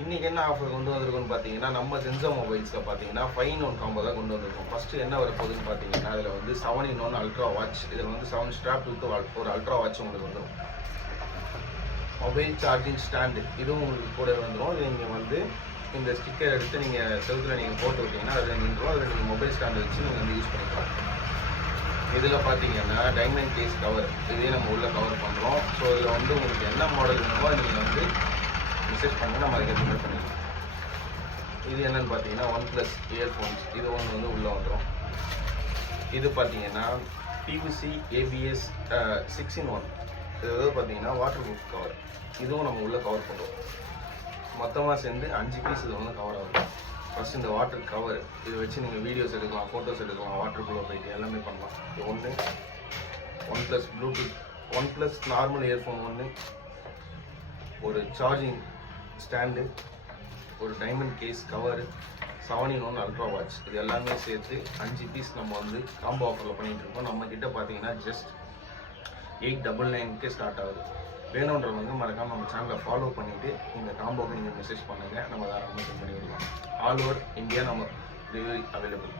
இன்றைக்கி என்ன ஆஃபர் கொண்டு வந்திருக்கோன்னு பார்த்தீங்கன்னா, நம்ம சென்சா மொபைல்ஸில் பார்த்தீங்கன்னா 5 in 1 காம்போ தான் கொண்டு வந்திருக்கோம். ஃபஸ்ட்டு என்ன வரப்போகுதுன்னு பார்த்தீங்கன்னா, அதில் வந்து 7 in 1 அல்ட்ரா வாட்ச், இதில் வந்து 7 ஸ்ட்ராப் வித் ஒரு அல்ட்ரா வாட்ச் உங்களுக்கு வந்துடும். மொபைல் சார்ஜிங் ஸ்டாண்டு இதுவும் உங்களுக்கு கூட வந்துடும். இது நீங்கள் வந்து இந்த ஸ்டிக்கர் எடுத்து நீங்கள் செவுத்தில் நீங்கள் போட்டு விட்டிங்கன்னா அதில் நின்றுடும். அதில் நீங்கள் மொபைல் ஸ்டாண்டு வச்சு நீங்கள் வந்து யூஸ் பண்ணிக்கலாம். இதில் பார்த்தீங்கன்னா டைமண்ட் கேஸ் கவர், இதே நம்ம உள்ளே கவர் பண்ணுறோம். ஸோ இதில் வந்து உங்களுக்கு என்ன மாடல் வேணுமோ நீங்கள் வந்து மெசேஜ் பண்ணி நம்ம அதுக்கு எதுவுமே பண்ணிக்கலாம். இது என்னென்னு பார்த்தீங்கன்னா OnePlus இயர்ஃபோன்ஸ், இது ஒன்று வந்து உள்ளே வந்துடும். இது பார்த்தீங்கன்னா PVC ABS 6 in 1, இது வந்து பார்த்தீங்கன்னா வாட்டர் ப்ரூஃப் கவர், இதுவும் நம்ம உள்ளே கவர் பண்ணுறோம். மொத்தமாக சேர்ந்து 5 பீஸ் இது வந்து கவர் ஆகும். ஃபஸ்ட் இந்த வாட்டர் கவர், இதை வச்சு நீங்கள் வீடியோஸ் எடுக்கலாம், ஃபோட்டோஸ் எடுக்கலாம், வாட்டர் ப்ரூஃப் போயிட்டு எல்லாமே பண்ணலாம். இது ஒன்று. OnePlus Bluetooth, OnePlus normal earphone ஒன்று, ஒரு சார்ஜிங் ஸ்டாண்டு, ஒரு diamond case cover, 7 in 1 ultra watch, இது எல்லாமே சேர்த்து 5 பீஸ் நம்ம வந்து காம்போ ஆஃபரில் பண்ணிகிட்டு இருக்கோம். நம்மக்கிட்ட பார்த்தீங்கன்னா ஜஸ்ட் 899 ஸ்டார்ட் ஆகுது. வேணுன்றவங்க மறக்காமல் நம்ம சேனலை ஃபாலோ பண்ணிவிட்டு இந்த காம்போக்கு நீங்கள் மெசேஜ் பண்ணுங்கள், நம்ம தாராளமாக சென்ட் பண்ணி விடலாம். ஆல் ஓவர் இந்தியா நம்ம டெலிவரி அவைலபிள்.